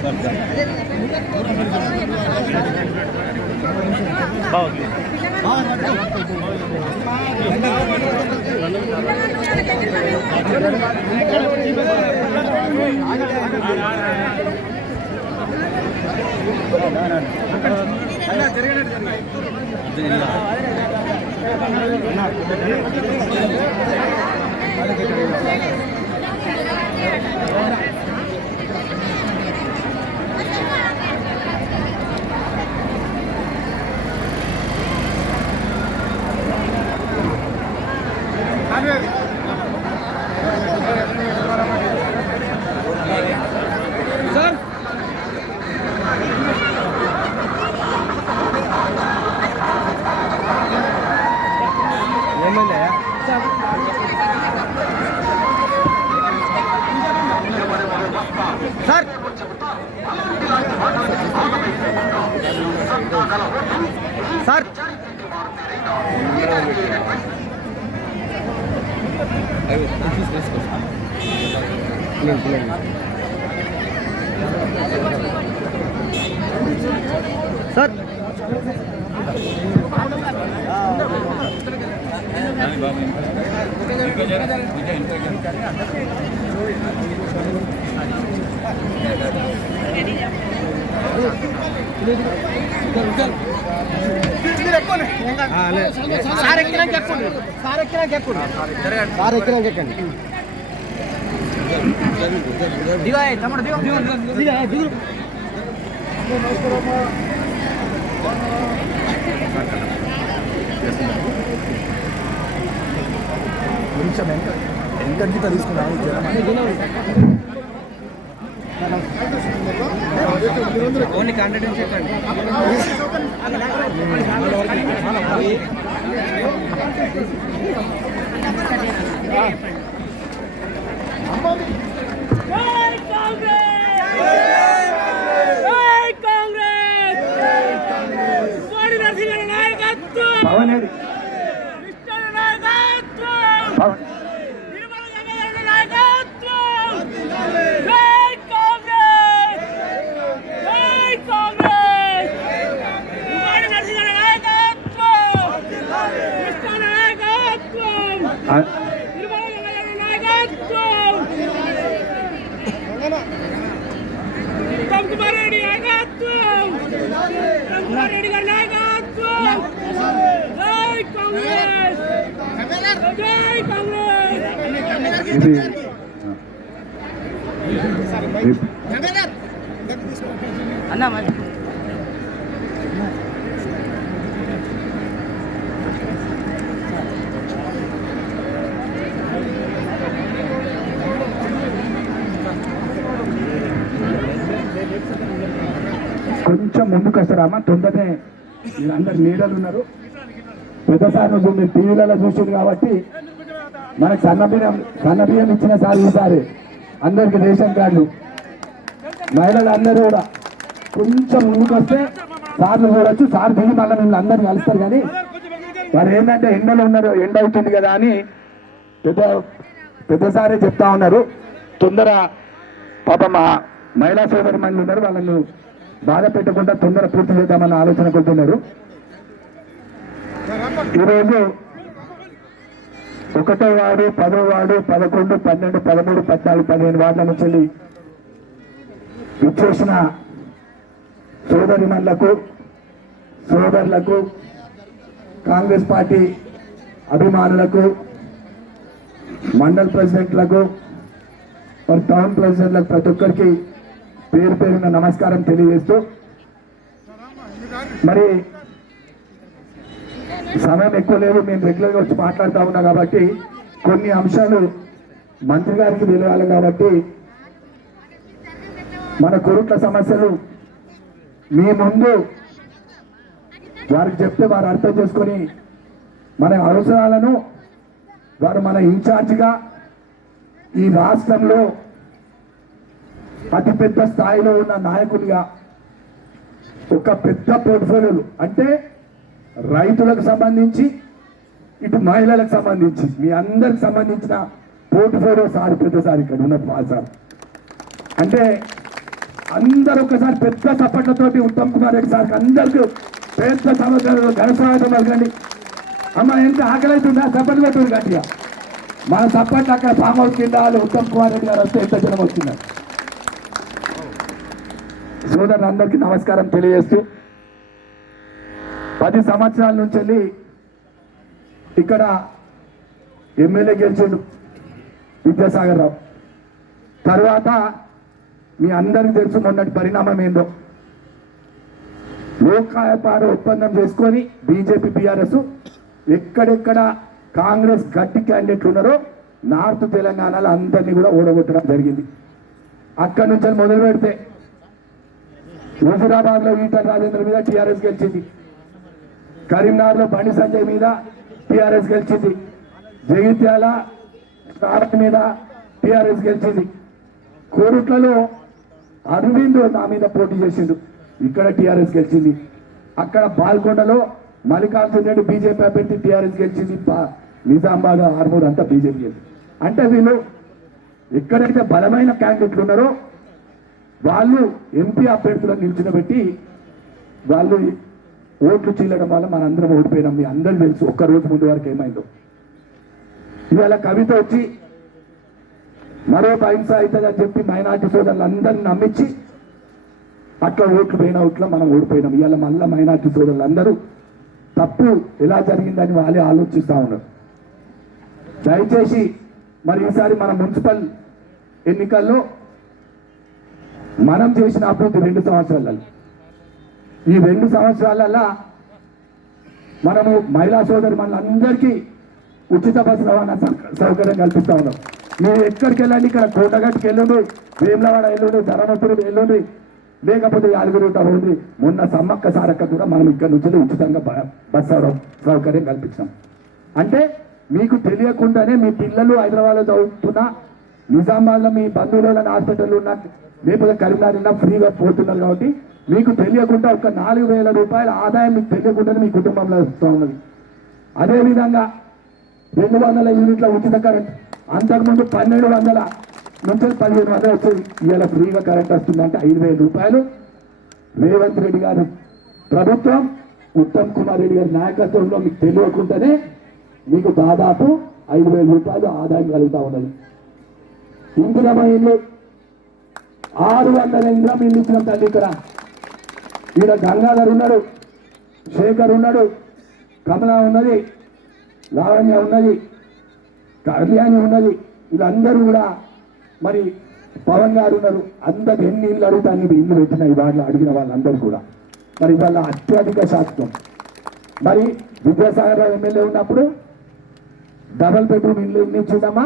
Sir sir కొంచెం ఎంత తీసుకున్నాను ఓన్లీ కాంటాక్ట్ చెప్పండి. అన్నా మరి కొంచెం ముందుకు వస్తారమ్మా. తొందరనే వీళ్ళందరు నీడలు ఉన్నారు. పెద్దసారి రోజు మీరు టీవీలలో చూసింది కాబట్టి మనకు సన్నబియ్యం ఇచ్చిన సార్ ఈసారి అందరికి రేషన్ కార్డులు మహిళలు అందరూ కూడా కొంచెం ముందుకు వస్తే సార్లు చూడొచ్చు. సార్ దిగి మళ్ళీ మిమ్మల్ని అందరిని కలుస్తారు. కానీ వారు ఏంటంటే ఎండలో ఉన్నారు, ఎండ అవుతుంది కదా అని పెద్దసారే చెప్తా ఉన్నారు. తొందర పాప మా మహిళా సోదరి మంది ఉన్నారు, వాళ్ళను బాధ పెట్టకుండా తొందర పూర్తి చేద్దామన్న ఆలోచన కొడుతున్నారు. ఈరోజు 1వ వార్డు, 10వ వార్డు, 11, 12, 13, 14, 15 వార్డుల నుంచి విచ్చేసిన సోదరిమణులకు, సోదరులకు, కాంగ్రెస్ పార్టీ అభిమానులకు, మండల్ ప్రెసిడెంట్లకు, టౌన్ ప్రెసిడెంట్లకు ప్రతి ఒక్కరికి పేరు పేరున నమస్కారం తెలియజేస్తూ, మరి సమయం ఎక్కువ లేదు, మేము రెగ్యులర్గా వచ్చి మాట్లాడుతూ ఉన్నాం కాబట్టి కొన్ని అంశాలు మంత్రి గారికి తెలియాలి. కాబట్టి మన కొరుట్ల సమస్యలు మీ ముందు వారికి చెప్తే వారు అర్థం చేసుకొని మన అవసరాలను వారు మన ఇన్ఛార్జిగా ఈ రాష్ట్రంలో అతిపెద్ద స్థాయిలో ఉన్న నాయకులుగా ఒక పెద్ద పోర్ట్ఫోలియోలు అంటే రైతులకు సంబంధించి ఇటు మహిళలకు సంబంధించి మీ అందరికి సంబంధించిన పోర్ట్ఫోలియో సార్ పెద్దసారి ఇక్కడ ఉన్న సార్ అంటే అందరూ ఒకసారి పెద్ద చప్పట్లతోటి ఉత్తమ్ కుమార్ రెడ్డి సార్కి అందరికీ పెద్ద సంవత్సరాలు ఘనస్వాగతం పలకండి. అమ్మ ఎంత ఆకలి అవుతుందా చప్పట్లు పెట్టుకుని గట్టిగా మన చప్పట్లు అక్కడ ఫామ్ హౌస్ కింద ఉత్తమ్ కుమార్ రెడ్డి గారు వస్తే ఎంత జనం వస్తున్నారు. సోదరులందరికీ నమస్కారం తెలియజేస్తూ 10 సంవత్సరాల నుంచి వెళ్ళి ఇక్కడ ఎమ్మెల్యే గెలిచిండు విద్యాసాగర్ రావు. తర్వాత మీ అందరికీ తెలుసు మొన్నటి పరిణామం ఏందో. లోకాయపార ఒప్పందం చేసుకొని బీజేపీ బీఆర్ఎస్ ఎక్కడెక్కడ కాంగ్రెస్ గట్టి క్యాండిడేట్లు ఉన్నారో నార్త్ తెలంగాణలో అందరినీ కూడా ఓడగొట్టడం జరిగింది. అక్కడి నుంచి మొదలు పెడితే హుజురాబాద్లో ఈటల రాజేంద్ర మీద టీఆర్ఎస్ గెలిచింది, కరీంనగర్లో బండి సంజయ్ మీద టీఆర్ఎస్ గెలిచింది, జగిత్యాల మీద టీఆర్ఎస్ గెలిచింది, కోరుట్లలో అరవింద్ నా మీద పోటీ చేసిండు, ఇక్కడ టీఆర్ఎస్ గెలిచింది, అక్కడ బాల్కొండలో మల్లికార్జున రెడ్డి బీజేపీ అభ్యర్థి టీఆర్ఎస్ గెలిచింది, నిజామాబాద్ ఆర్మూర్ అంతా బీజేపీ గెలిచింది. అంటే వీళ్ళు ఎక్కడైతే బలమైన క్యాండిడేట్లు ఉన్నారో వాళ్ళు ఎంపీ అభ్యర్థులను నిల్చునబెట్టి వాళ్ళు ఓట్లు చీలడం వల్ల మనందరం ఓడిపోయినాం. మీ అందరూ తెలుసు ఒక్కరోజు ముందు వరకు ఏమైందో. ఇవాళ కవిత వచ్చి మరో అహింస అవుతుందని చెప్పి మైనార్టీ సోదరులు అందరినీ నమ్మించి అట్లా ఓట్లు పోయిన ఓట్ల మనం ఓడిపోయినాం. ఇవాళ మళ్ళీ మైనార్టీ సోదరులు అందరూ తప్పు ఎలా జరిగిందని వాళ్ళే ఆలోచిస్తూ ఉన్నారు. దయచేసి మరి ఈసారి మన మున్సిపల్ ఎన్నికల్లో మనం చేసిన అభివృద్ధి 2 సంవత్సరాలలో, ఈ 2 సంవత్సరాలలో మనము మహిళా సోదరు మనందరికీ ఉచిత బస్సు రవాణా సౌకర్యం కల్పిస్తూ ఉన్నాం. మీరు ఎక్కడికి వెళ్ళండి, ఇక్కడ కోటగట్టుకి వెళ్ళండి, వేములవాడ వెళ్ళండి, ధర్మపురి వెళ్ళండి, లేకపోతే యాదగిరిగుట్ట పోండి. మొన్న సమ్మక్క సారక్క కూడా మనం ఇక్కడ నుంచి ఉచితంగా బస్సు సౌకర్యం కల్పించాం. అంటే మీకు తెలియకుండానే మీ పిల్లలు హైదరాబాద్లో చదువుతున్నా, నిజామాబాద్లో మీ బంధువుల హాస్పిటల్ ఉన్న, లేకపోతే కరీంనగర్ ఫ్రీగా పోతున్నారు. కాబట్టి మీకు తెలియకుండా ఒక 4,000 రూపాయల ఆదాయం మీకు తెలియకుండానే మీ కుటుంబంలో వస్తూ ఉన్నది. అదేవిధంగా 200 యూనిట్ల ఉచిత కరెంట్, అంతకుముందు 1,200 నుంచి 1,500 వచ్చేది. ఇవాళ ఫ్రీగా కరెంట్ వస్తుందంటే 5,000 రూపాయలు రేవంత్ రెడ్డి గారు ప్రభుత్వం, ఉత్తమ్ కుమార్ రెడ్డి గారి నాయకత్వంలో మీకు తెలియకుండానే మీకు దాదాపు 5,000 రూపాయలు ఆదాయం కలుగుతూ ఉన్నది. ఇందిరమ్మ ఇల్లు 600 ఇందిరమ్మ ఇల్లు ఇచ్చిన తల్లి. ఇక్కడ గంగాధర్ ఉన్నాడు, శేఖర్ ఉన్నాడు, కమల ఉన్నది, లావణ్య ఉన్నది, కళ్యాణి ఉన్నది, వీళ్ళందరూ కూడా మరి పవన్ గారు ఉన్నారు. అందరు ఎన్ని ఇళ్ళు అడుగుతాను ఇల్లు పెట్టిన ఈ వాటిలో అడిగిన వాళ్ళందరూ కూడా మరి వాళ్ళ అత్యధిక శాతం. మరి విద్యాసాగర్ రావు ఎమ్మెల్యే ఉన్నప్పుడు డబల్ బెడ్రూమ్ ఇల్లు ఇచ్చిందమ్మా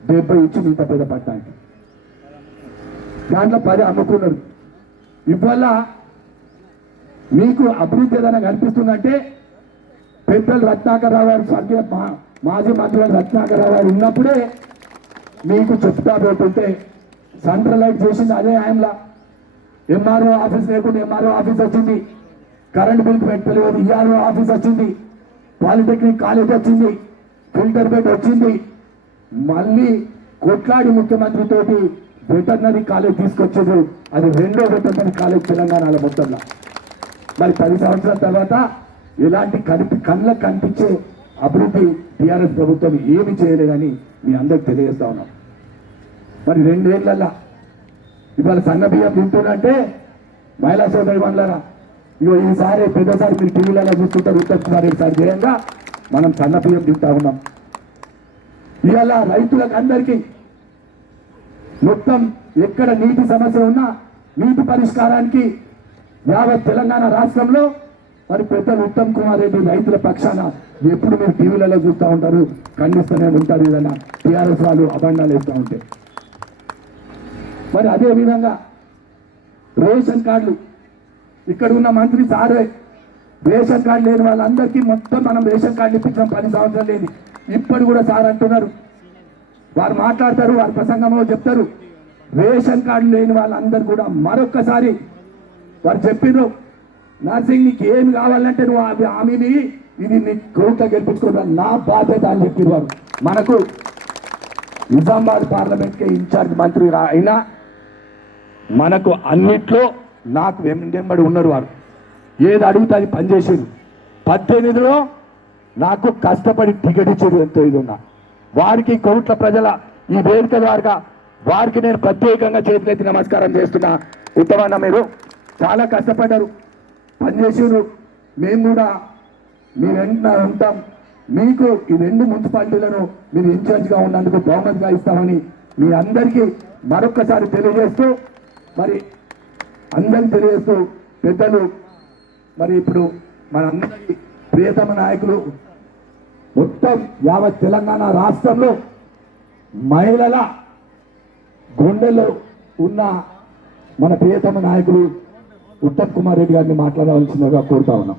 70 ఇచ్చి ఇంత పెద్ద పట్టడానికి, దాంట్లో 10 అమ్ముకున్నారు. ఇవాళ మీకు అభివృద్ధి ఏదైనా కనిపిస్తుందంటే పెద్దలు రత్నాకర్ రావు గారు, స్వర్గీయ మాజీ మంత్రి రత్నాకర్ రావు గారు ఉన్నప్పుడే మీకు చెప్తా పోతుంటే సెంట్రలైజ్ చేసింది అదే ఆయనలా. ఎంఆర్ఓ ఆఫీస్ లేకుండా ఎంఆర్ఓ ఆఫీస్ వచ్చింది, కరెంట్ బిల్ పెట్టలేదు, ఈఆర్ఓ ఆఫీస్ వచ్చింది, పాలిటెక్నిక్ కాలేజ్ వచ్చింది, ఫిల్టర్ బెడ్ వచ్చింది. మళ్ళీ కొట్లాడి ముఖ్యమంత్రితోటి వెటర్నరీ కాలేజ్ తీసుకొచ్చారు. అది 2వ వెటర్నరీ కాలేజ్ తెలంగాణలో మొత్తంలో. మరి 10 సంవత్సరాల తర్వాత ఇలాంటి కళ్ళకు కనిపించే అభివృద్ధి టీఆర్ఎస్ ప్రభుత్వం ఏమి చేయలేదని మీ అందరికి తెలియజేస్తా ఉన్నాం. మరి 2 ఏళ్లలో ఇవాళ సన్న బియ్యం తింటున్నంటే మహిళా సోదరి మండలారా, ఇగో ఈసారి పెద్దసారి మీరు టీవీలలో చూస్తుంటారు, ఉత్తమ్ కుమార్ రెడ్డి సార్ చేయంగా మనం సన్న బియ్యం తింటా ఉన్నాం. ఇవాళ రైతులకు అందరికీ మొత్తం ఎక్కడ నీటి సమస్య ఉన్నా నీటి పరిష్కారానికి యావత్ తెలంగాణ రాష్ట్రంలో మరి పెద్దలు ఉత్తమ్ కుమార్ రెడ్డి రైతుల పక్షాన ఎప్పుడు మీరు టీవీలలో చూస్తూ ఉంటారు, ఖండిస్తూనే ఉంటారు. ఏదైనా టీఆర్ఎస్ వాళ్ళు అబండాలు వేస్తూ ఉంటే మరి అదే విధంగా రేషన్ కార్డులు ఇక్కడ ఉన్న మంత్రి సారే రేషన్ కార్డు లేని వాళ్ళందరికీ మొత్తం మనం రేషన్ కార్డు ఇప్పించాం 10 సంవత్సరాలు లేని. ఇప్పుడు కూడా సార్ అంటున్నారు, వారు మాట్లాడతారు, వారి ప్రసంగంలో చెప్తారు, రేషన్ కార్డు లేని వాళ్ళందరూ కూడా మరొక్కసారి వారు చెప్పిర్రు, నర్సింగ్ నీకు ఏమి కావాలంటే నువ్వు హామీని ఇది నీ కోర్టులో గెలిపించుకోవడం నా బాధ్యత అని చెప్పిర్రు. వారు మనకు నిజామాబాద్ పార్లమెంట్కి ఇన్ఛార్జ్ మంత్రి అయినా మనకు అన్నిట్లో నాకు వెంబడి ఉన్నారు వారు. ఏది అడిగితే అది పనిచేసారు. 18లో నాకు కష్టపడి టికెట్ ఇచ్చారు. ఎంతో ఇది ఉన్నా వారికి కోట్ల ప్రజల ఈ వేదిక ద్వారా వారికి నేను ప్రత్యేకంగా చేతులెత్తి నమస్కారం చేస్తున్నా. ఉత్తమన్న మీరు చాలా కష్టపడ్డారు, పనిచేసారు. మేము కూడా మీ వెంట ఉంటాం. మీకు ఈ 2 మున్సిపాలిటీలను మీరు ఇన్ఛార్జ్గా ఉన్నందుకు బహుమతిగా ఇస్తామని మీ అందరికీ మరొక్కసారి తెలియజేస్తూ పెద్దలు మరి ఇప్పుడు మన అందరి ప్రియతమ నాయకులు మొత్తం యావత్ తెలంగాణ రాష్ట్రంలో మహిళల గుండెలో ఉన్న మన ప్రియతమ నాయకులు ఉత్తమ్ కుమార్ రెడ్డి గారిని మాట్లాడవలసిందిగా కోరుతా ఉన్నాం.